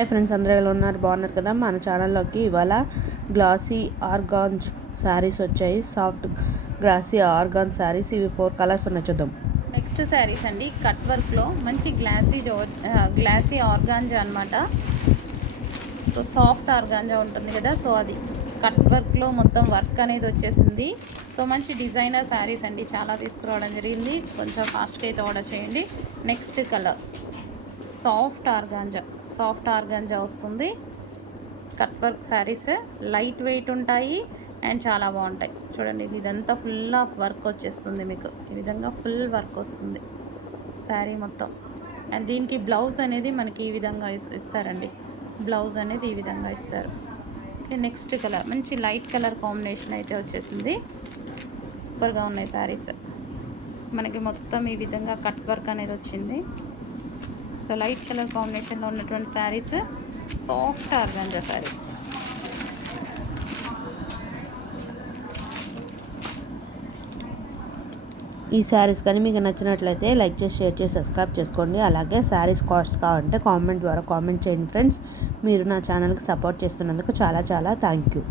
Hi friends, అందరూ ఎలా ఉన్నారు? బాగున్నారు కదా? మన ఛానల్లోకి ఇవాళ గ్లాసీ ఆర్గాన్స్ శారీస్ వచ్చాయి. Soft glossy organza saris. ఇవి 4 కలర్స్ ఉన్నాయి, చూద్దాం. నెక్స్ట్ శారీస్ అండి, కట్ వర్క్లో మంచి గ్లాసీ ఆర్గాంజా అనమాట. సో సాఫ్ట్ ఆర్గాంజా ఉంటుంది కదా, సో అది కట్ వర్క్లో మొత్తం వర్క్ అనేది వచ్చేసింది. సో మంచి డిజైనర్ శారీస్ అండి, చాలా తీసుకురావడం జరిగింది. కొంచెం ఫాస్ట్గా అయితే ఆర్డర్ చేయండి. నెక్స్ట్ కలర్ సాఫ్ట్ ఆర్గాంజా వస్తుంది. Cut work saris light weight ఉంటాయి అండ్ చాలా బాగుంటాయి. చూడండి, ఇదంతా ఫుల్ ఆఫ్ వర్క్ వచ్చేస్తుంది. మీకు ఈ విధంగా ఫుల్ వర్క్ వస్తుంది శారీ మొత్తం. అండ్ దీనికి బ్లౌజ్ అనేది మనకి ఈ విధంగా ఇస్తారండి. బ్లౌజ్ అనేది ఈ విధంగా ఇస్తారు. నెక్స్ట్ కలర్ మంచి లైట్ కలర్ కాంబినేషన్ అయితే వచ్చేసింది. సూపర్గా ఉన్నాయి శారీస్. మనకి మొత్తం ఈ విధంగా కట్ వర్క్ అనేది వచ్చింది. సో లైట్ కలర్ కాంబినేషన్లో ఉన్నటువంటి శారీస్ సాఫ్ట్ ఆర్గాంజా శారీస్. ఈ శారీస్ కానీ మీకు నచ్చినట్లయితే లైక్ చేసి, షేర్ చేసి, సబ్స్క్రైబ్ చేసుకోండి. అలాగే శారీస్ కాస్ట్ కావాలంటే కామెంట్ ద్వారా కామెంట్ చేయండి ఫ్రెండ్స్. మీరు నా ఛానల్కి సపోర్ట్ చేస్తున్నందుకు చాలా చాలా థ్యాంక్ యూ.